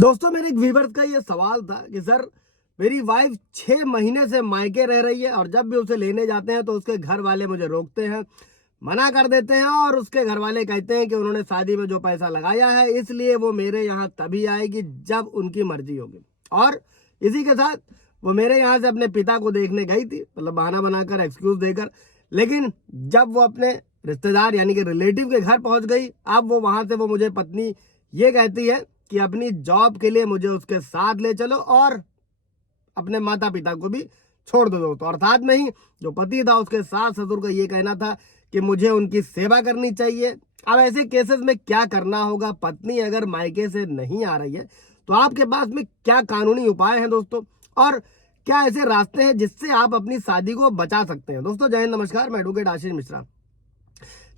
दोस्तों मेरे एक व्यूवर्स का ये सवाल था कि सर मेरी वाइफ 6 महीने से मायके रह रही है और जब भी उसे लेने जाते हैं तो उसके घर वाले मुझे रोकते हैं, मना कर देते हैं और उसके घर वाले कहते हैं कि उन्होंने शादी में जो पैसा लगाया है इसलिए वो मेरे यहाँ तभी आएगी जब उनकी मर्जी होगी। और इसी के साथ वो मेरे यहाँ से अपने पिता को देखने गई थी, मतलब बहाना बनाकर एक्सक्यूज देकर। लेकिन जब वो अपने रिश्तेदार यानी कि रिलेटिव के घर पहुंच गई, अब वो वहां से वो मुझे पत्नी ये कहती है कि अपनी जॉब के लिए मुझे उसके साथ ले चलो और अपने माता पिता को भी छोड़ दो दोस्तों। और साथ में ही जो पति था उसके सास ससुर का ये कहना था कि मुझे उनकी सेवा करनी चाहिए। अब ऐसे केसेस में क्या करना होगा? पत्नी अगर मायके से नहीं आ रही है तो आपके पास में क्या कानूनी उपाय हैं दोस्तों, और क्या ऐसे रास्ते हैं जिससे आप अपनी शादी को बचा सकते हैं? दोस्तों जय हिंद, नमस्कार, मैं एडवोकेट आशीष मिश्रा।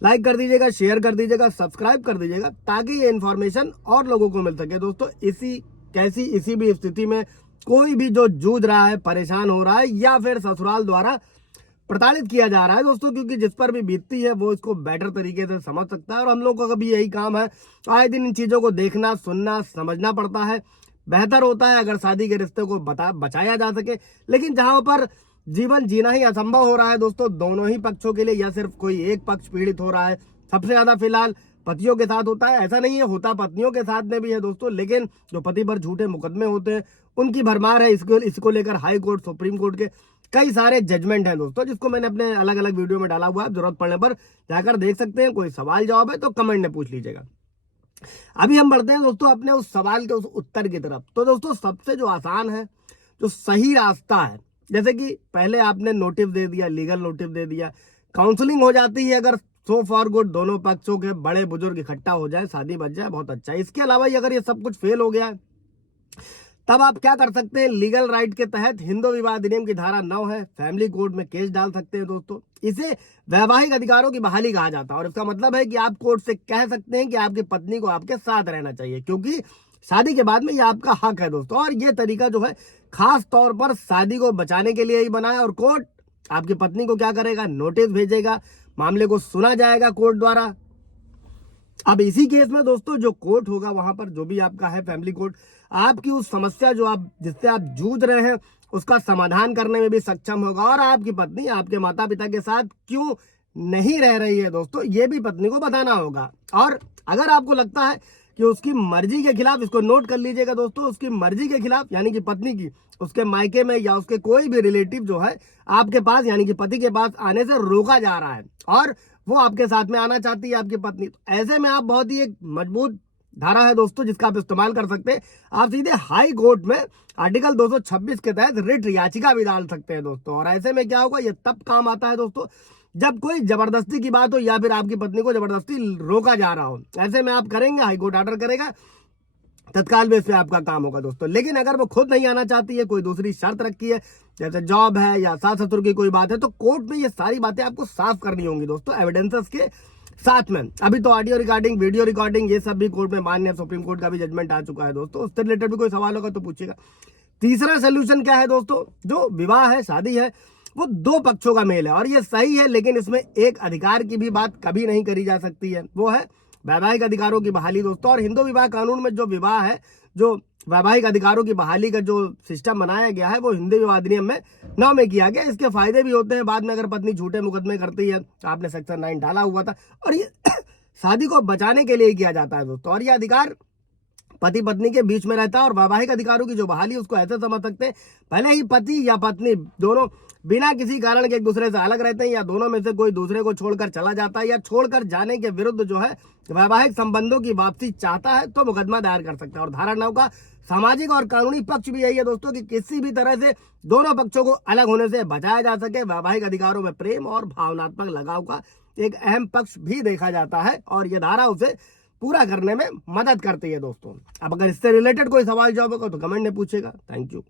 लाइक कर दीजिएगा, शेयर कर दीजिएगा, सब्सक्राइब कर दीजिएगा ताकि ये इन्फॉर्मेशन और लोगों को मिल सके। दोस्तों इसी भी स्थिति में कोई भी जो जूझ रहा है, परेशान हो रहा है या फिर ससुराल द्वारा प्रताड़ित किया जा रहा है दोस्तों, क्योंकि जिस पर भी बीतती है वो इसको बेटर तरीके से समझ सकता है। और हम लोग का कभी यही काम है, आए दिन इन चीजों को देखना, सुनना, समझना पड़ता है। बेहतर होता है अगर शादी के रिश्ते को बचाया जा सके। लेकिन जहां पर जीवन जीना ही असंभव हो रहा है दोस्तों, दोनों ही पक्षों के लिए, या सिर्फ कोई एक पक्ष पीड़ित हो रहा है, सबसे ज्यादा फिलहाल पतियों के साथ होता है। ऐसा नहीं है, होता पत्नियों के साथ में भी है दोस्तों, लेकिन जो पति पर झूठे मुकदमे होते हैं उनकी भरमार है। इसको लेकर हाई कोर्ट, सुप्रीम कोर्ट के कई सारे जजमेंट हैं दोस्तों, जिसको मैंने अपने अलग अलग वीडियो में डाला हुआ है। जरूरत पड़ने पर जाकर देख सकते हैं। कोई सवाल जवाब है तो कमेंट में पूछ लीजिएगा। अभी हम बढ़ते हैं दोस्तों अपने उस सवाल के उस उत्तर की तरफ। तो दोस्तों सबसे जो आसान है, जो सही रास्ता है, जैसे कि पहले आपने नोटिस दे दिया, लीगल नोटिस दे दिया, काउंसलिंग हो जाती है। अगर सो फॉर गुड दोनों पक्षों के बड़े बुजुर्ग इकट्ठा हो जाए, शादी बच जाए, बहुत अच्छा है। इसके अलावा अगर ये सब कुछ फेल हो गया है तब आप क्या कर सकते हैं? लीगल राइट के तहत हिंदू विवाह अधिनियम की धारा 9 है, फैमिली कोर्ट में केस डाल सकते हैं दोस्तों। इसे वैवाहिक अधिकारों की बहाली कहा जाता है और इसका मतलब है कि आप कोर्ट से कह सकते हैं कि आपकी पत्नी को आपके साथ रहना चाहिए, क्योंकि शादी के बाद में यह आपका हक है दोस्तों। और ये तरीका जो है खास तौर पर शादी को बचाने के लिए ही बना है। और कोर्ट आपकी पत्नी को क्या करेगा? नोटिस भेजेगा, मामले को सुना जाएगा कोर्ट द्वारा। अब इसी केस में दोस्तों जो कोर्ट होगा वहां पर, जो भी आपका है फैमिली कोर्ट, आपकी उस समस्या जिससे आप जूझ रहे हैं उसका समाधान करने में भी सक्षम होगा। और आपकी पत्नी आपके माता पिता के साथ क्यों नहीं रह रही है दोस्तों, ये भी पत्नी को बताना होगा। और अगर आपको लगता है कि उसकी मर्जी के खिलाफ, इसको नोट कर लीजिएगा दोस्तों, उसकी मर्जी के खिलाफ यानी कि पत्नी की उसके मायके में या उसके कोई भी रिलेटिव जो है आपके पास यानी कि पति के पास आने से रोका जा रहा है और वो आपके साथ में आना चाहती है आपकी पत्नी, तो ऐसे में आप बहुत ही एक मजबूत धारा है दोस्तों जिसका आप इस्तेमाल कर सकते हैं। आप सीधे हाई कोर्ट में आर्टिकल 226 के तहत रिट याचिका भी डाल सकते हैं दोस्तों। और ऐसे में क्या होगा? ये तब काम आता है दोस्तों जब कोई जबरदस्ती की बात हो या फिर आपकी पत्नी को जबरदस्ती रोका जा रहा हो। ऐसे में आप करेंगे, हाई कोर्ट ऑर्डर करेगा, तत्काल बेस पे आपका काम होगा दोस्तों। लेकिन अगर वो खुद नहीं आना चाहती है, कोई दूसरी शर्त रखी है, जैसे जॉब है या सास ससुर की कोई बात है, तो कोर्ट में ये सारी बातें आपको साफ करनी होंगी दोस्तों, एविडेंसेस के साथ में। अभी तो ऑडियो रिकॉर्डिंग, वीडियो रिकॉर्डिंग, ये सब भी कोर्ट में मान्य है। सुप्रीम कोर्ट का भी जजमेंट आ चुका है दोस्तों, उससे रिलेटेड भी कोई सवाल होगा तो पूछिएगा। तीसरा सोल्यूशन क्या है दोस्तों? जो विवाह है, शादी है, वो दो पक्षों का मेल है और ये सही है, लेकिन इसमें एक अधिकार की भी बात कभी नहीं करी जा सकती है, वो है वैवाहिक अधिकारों की बहाली दोस्तों। और हिंदू विवाह कानून में जो विवाह है, जो वैवाहिक अधिकारों की बहाली का जो सिस्टम बनाया गया है, वो हिंदू विवाह अधिनियम में 9 में किया गया। इसके फायदे भी होते हैं बाद में अगर पत्नी झूठे मुकदमे करती है, आपने सेक्शन 9 डाला हुआ था, और ये शादी को बचाने के लिए ही किया जाता है दोस्तों। और ये अधिकार पति पत्नी के बीच में रहता है। और वैवाहिक अधिकारों की जो बहाली उसको ऐसे समझ सकते हैं, भले ही पति या पत्नी दोनों बिना किसी कारण के एक दूसरे से अलग रहते हैं या दोनों में से कोई दूसरे को छोड़कर चला जाता है या छोड़कर जाने के विरुद्ध जो है वैवाहिक संबंधों की वापसी चाहता है, तो मुकदमा दायर कर सकता है। और धारा 9 का सामाजिक और कानूनी पक्ष भी यही है दोस्तों कि किसी भी तरह से दोनों पक्षों को अलग होने से बचाया जा सके। वैवाहिक अधिकारों में प्रेम और भावनात्मक लगाव का एक अहम पक्ष भी देखा जाता है और यह धारा उसे पूरा करने में मदद करती है दोस्तों। अब अगर इससे रिलेटेड कोई सवाल जवाब होगा तो कमेंट में पूछेगा। Thank you.